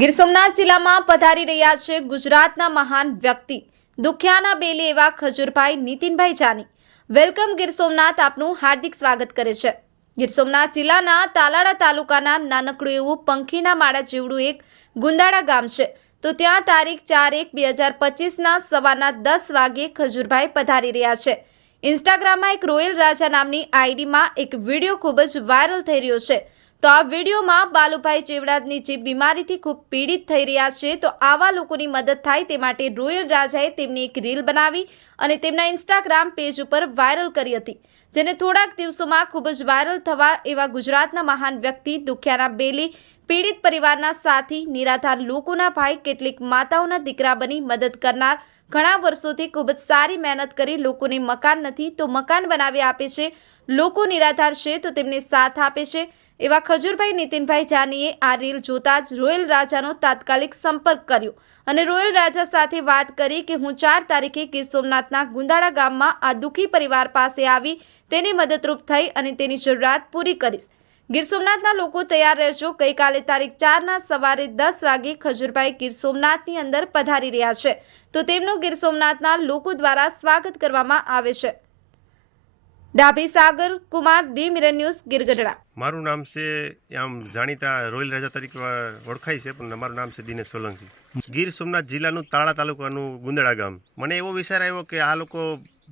ગીર સોમનાથ જિલ્લામાં પધારી રહ્યા છે ગુજરાતના મહાન વ્યક્તિ દુખિયાના બેલી એવા ખજૂરભાઈ નીતિનભાઈ જાની। વેલકમ ગીર સોમનાથ આપનું હાર્દિક સ્વાગત કરે છે। ગીર સોમનાથ જિલ્લાના તાલાળા તાલુકાના નાનકડું એવું પંખીના માળા જેવડું એક ગુંદાળા ગામ છે। તો ત્યાં તારીખ 4/1/2025ના સવારના 10 વાગે ખજૂરભાઈ પધારી રહ્યા છે। ઇન્સ્ટાગ્રામમાં એક રોયલ રાજા નામની આઈડીમાં એક વિડીયો ખૂબ જ વાયરલ થઈ રહ્યો છે। તો આ વિડીયોમાં બાલુભાઈ ચેવડાની જે બીમારીથી ખૂબ પીડિત થઈ રહ્યા છે, તો આવા લોકોની મદદ થાય તે માટે રોયલ રાજાએ તેમની એક રીલ બનાવી અને તેમના ઇન્સ્ટાગ્રામ પેજ ઉપર વાયરલ કરી હતી, જેને થોડાક દિવસોમાં ખૂબ જ વાયરલ થવા એવા ગુજરાતના મહાન વ્યક્તિ દુખિયાના બેલી પીડિત પરિવારના સાથી નિરાધાર લોકોના ભાઈ કેટલીક માતાઓના દીકરા બની મદદ કરનાર ઘણા વર્ષોથી ખૂબ જ સારી મહેનત કરી લોકોને મકાન નથી તો મકાન બનાવી આપે છે, લોકો નિરાધાર છે તો તેમને સાથ આપે છે એવા ખજૂરભાઈ નીતિનભાઈ જાનીએ આ રીલ જોતા જ રોયલ રાજાનો તાત્કાલિક સંપર્ક કર્યો અને રોયલ રાજા સાથે વાત કરી કે હું 4 તારીખે ગીર સોમનાથના ગુંદાળા ગામમાં આ દુઃખી પરિવાર પાસે આવી તેને મદદરૂપ થઈ અને તેની જરૂરિયાત પૂરી કરીશ। ગીર સોમનાથના લોકો તૈયાર રહેજો। ગઈકાલે તારીખ 4ના સવારે 10 વાગે ખજૂરભાઈ ગીર સોમનાથની અંદર પધારી રહ્યા છે, તો તેમનું ગીર સોમનાથના લોકો દ્વારા સ્વાગત કરવામાં આવે છે। Dabhi Sagar Kumar, the Mirror News, Girgadhada. મારું નામ છે આમ જાણીતા રોયલ રાજા તરીકે ઓળખાય છે, પણ મારું નામ છે દિનેશ સોલંકી। ગીર સોમનાથ જિલ્લાનું તાળા તાલુકાનું ગુંદાળા ગામ। મને એવો વિચાર આવ્યો કે આ લોકો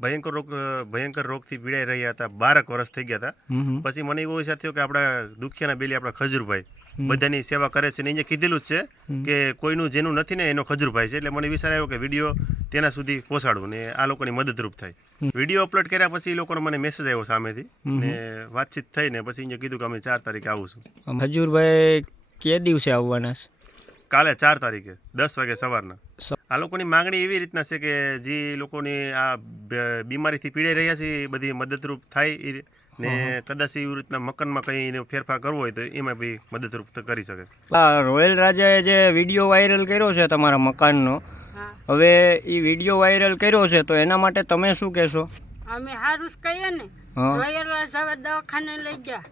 ભયંકર રોગથી પીડાઈ રહ્યા હતા, 12 વર્ષ થઈ ગયા હતા। પછી મને એવો વિચાર થયો કે આપણા દુખિયાના બેલી આપણા ખજૂરભાઈ બધાની સેવા કરે છે ને અહીંયા કીધેલું જ છે કે કોઈનું જેનું નથી ને એનો ખજૂરભાઈ છે, એટલે મને વિચાર આવ્યો કે વિડીયો તેના સુધી પહોંચાડવું ને આ લોકોની મદદરૂપ થાય। વિડીયો અપલોડ કર્યા પછી એ લોકોનો મને મેસેજ આવ્યો સામેથી ને વાતચીત થઈ ને પછી અહીંયા કીધું કે અમે 4 તારીખે આવું છું। ખજૂરભાઈ કે દિવસે આવવાના છે? કાલે 4 તારીખે 10 વાગે સવારના। આ લોકોની માંગણી એવી રીતના છે કે જે લોકોની આ બીમારીથી પીડાઈ રહ્યા છે એ બધી મદદરૂપ થાય ને કદાચ એવી રીતના મકાનમાં કંઈ ફેરફાર કરવો હોય તો એમાં બી મદદરૂપ કરી શકે। રોયલ રાજાએ જે વિડીયો વાયરલ કર્યો છે તમારા મકાનનો, હવે એ વિડીયો વાયરલ કર્યો છે તો એના માટે તમે શું કહેશો? અમે સારું જ કહીએ ને, રોયલ રાજા દવાખાને લઈ ગયા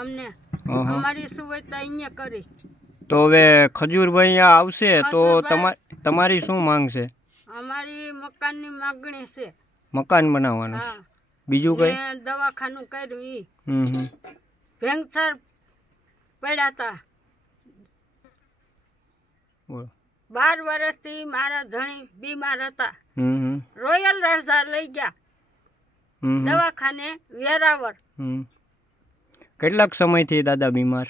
અમને, અમારી સુવિધા અહીંયા કરી। તો હવે ખજૂરભાઈ અહીંયા આવશે તો તમારી શું માંગ છે? અમારી મકાનની માગણી છે, મકાન બનાવવાનું છે, બીજું કઈ? દવાખાનું કર્યું ઈ કેન્સર પડ્યા હતા, 12 વર્ષથી મારા ધણી બીમાર હતા, રોયલ રાજા લઈ ગયા દવાખાને વેરાવળ। કેટલાક સમયથી દાદા બીમાર?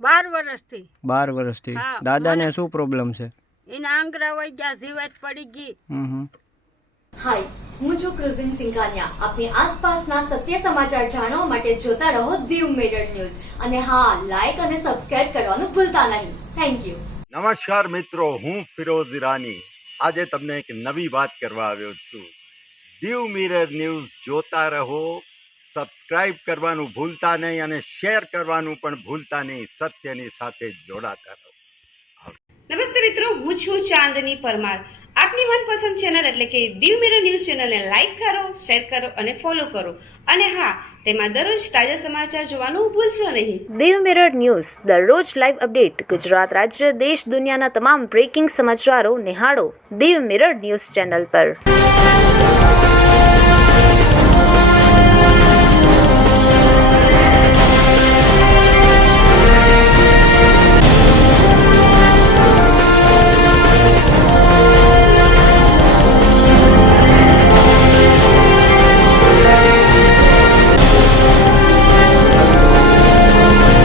12 વર્ષથી। 12 વર્ષથી દાદાને શું પ્રોબ્લેમ છે? એના આંગળા વહી ગયા, જીવાત પડી ગઈ। હાય, હું છું ક્રુઝિન સિંઘાનિયા। આપની આસપાસના સત્ય સમાચાર જાણવા માટે જોતા રહો દીવ મિરર ન્યૂઝ અને હા, લાઈક અને સબસ્ક્રાઇબ કરવાનું ભૂલતા નહીં। Thank you. નમસ્કાર મિત્રો, હું ફિરોઝ ઈરાની આજે તમને એક નવી વાત કરવા આવ્યો છું। દીવ મિરર ન્યૂઝ જોતા રહો, સબસ્ક્રાઇબ કરવાનું ભૂલતા નહીં અને શેર કરવાનું પણ ભૂલતા નહીં। સત્યની સાથે જોડાતા રહો। નમસ્તે મિત્રો, હું છું ચાંદની પરમાર। આપની મનપસંદ ચેનલ એટલે કે દીવ મિરર ન્યૂઝ ચેનલને લાઈક કરો, શેર કરો અને ફોલો કરો, અને હા, તેમાં દરરોજ તાજા સમાચાર જોવાનું ભૂલશો નહીં। દીવ મિરર ન્યૂઝ દરરોજ લાઈવ અપડેટ, ગુજરાત રાજ્ય, દેશ દુનિયાના તમામ બ્રેકિંગ સમાચારો નિહાળો દીવ મિરર ન્યૂઝ ચેનલ પર।